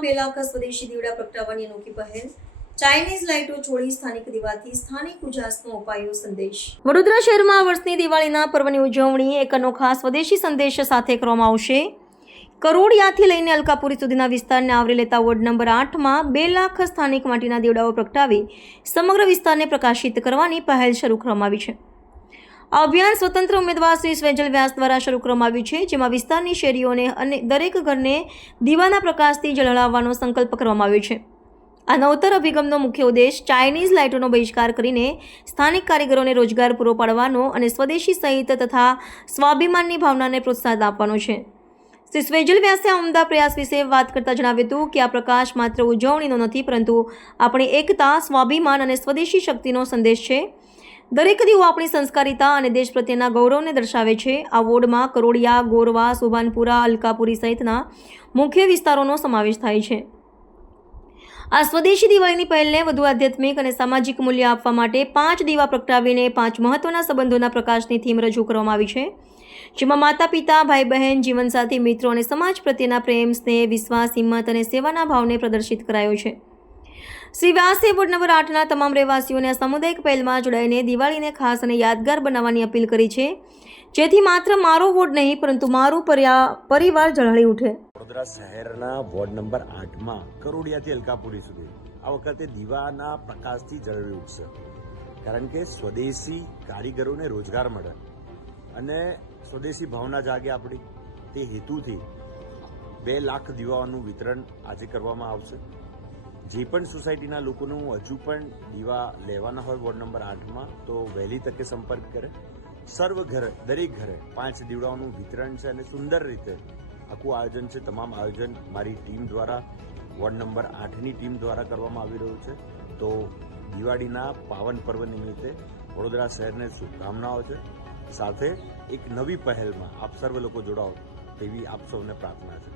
વડોદરામાં 2 લાખ સ્વદેશી દીવડા પ્રગટાવવાની અનોખી પહેલ, ચાઇનીઝ લાઇટો છોડી સ્થાનિક દીવાથી સ્થાનિક ઉજાસનો અપાયો સંદેશ। વડોદરા શહેરમાં આ વર્ષની દિવાળીના પર્વની ઉજવણી એક અનોખા સ્વદેશી સંદેશ સાથે કરવામાં આવશે। કરોડિયાથી લઈને અલકાપુરી સુધીના વિસ્તારને આવરી લેતા વોર્ડ નંબર 8માં 2 લાખ સ્થાનિક માટીના દીવડાઓ પ્રગટાવી સમગ્ર વિસ્તારને પ્રકાશિત કરવાની પહેલ શરૂ કરવામાં આવી છે। આ અભિયાન સ્વતંત્ર ઉમેદવાર શ્રી સ્વેજલ વ્યાસ દ્વારા શરૂ કરવામાં આવ્યું છે, જેમાં વિસ્તારની શેરીઓને અને દરેક ઘરને દીવાના પ્રકાશથી ઝળહળાવવાનો સંકલ્પ કરવામાં આવ્યો છે। આ નવતર અભિગમનો મુખ્ય ઉદ્દેશ ચાઇનીઝ લાઇટોનો બહિષ્કાર કરીને સ્થાનિક કારીગરોને રોજગાર પૂરો પાડવાનો અને સ્વદેશી સહિત તથા સ્વાભિમાનની ભાવનાને પ્રોત્સાહન આપવાનો છે। શ્રી સ્વેજલ વ્યાસે આ ઉમદા પ્રયાસ વિશે વાત કરતા જણાવ્યું હતું કે આ પ્રકાશ માત્ર ઉજવણીનો નથી, પરંતુ આપણી એકતા, સ્વાભિમાન અને સ્વદેશી શક્તિનો સંદેશ છે। દરેક દીવો આપણી સંસ્કારિતા અને દેશ પ્રત્યેના ગૌરવને દર્શાવે છે। આ વોર્ડમાં કરોડિયા, ગોરવા, સુભાનપુરા, અલકાપુરી સહિતના મુખ્ય વિસ્તારોનો સમાવેશ થાય છે। આ સ્વદેશી દિવાળીની પહેલને વધુ આધ્યાત્મિક અને સામાજિક મૂલ્ય આપવા માટે 5 દીવા પ્રગટાવીને 5 મહત્વના સંબંધોના પ્રકાશની થીમ રજૂ કરવામાં આવી છે, જેમાં માતા પિતા, ભાઈ બહેન, જીવનસાથી, મિત્રો અને સમાજ પ્રત્યેના પ્રેમ, સ્નેહ, વિશ્વાસ, હિંમત અને સેવાના ભાવને પ્રદર્શિત કરાયો છે। શ્રી વ્યાસે વોર્ડ નંબર 8ના તમામ રહેવાસીઓને આ સામુદાયિક પહેલમાં જોડાઈને દિવાળીને ખાસ અને યાદગાર બનાવવાની અપીલ કરી છે, જેથી માત્ર મારો વોર્ડ નહીં પરંતુ મારું પરિવાર ઝળહળી ઉઠે। વડોદરા શહેરના વોર્ડ નંબર 8માં કરોડિયાથી અલકાપુરી સુધી આ વખતે દીવાના પ્રકાશથી ઝળહળી ઉઠશે, કારણ કે સ્વદેશી કારીગરોને રોજગાર મળે અને સ્વદેશી ભાવના જાગે આપણી, તે હેતુથી 2 લાખ દીવાઓનું વિતરણ આજે કરવામાં આવશે। જે પણ સોસાયટીના લોકોનું હજુ પણ દીવા લેવાના હોય વોર્ડ નંબર 8માં તો વહેલી તકે સંપર્ક કરે। સર્વ ઘરે, દરેક ઘરે 5 દીવડાઓનું વિતરણ છે અને સુંદર રીતે આખું આયોજન છે। તમામ આયોજન મારી ટીમ દ્વારા, વોર્ડ નંબર 8ની ટીમ દ્વારા કરવામાં આવી રહ્યું છે। તો દિવાળીના પાવન પર્વ નિમિત્તે વડોદરા શહેરને શુભકામનાઓ છે, સાથે એક નવી પહેલમાં આપ સર્વ લોકો જોડાઓ તેવી આપ સૌને પ્રાર્થના છે।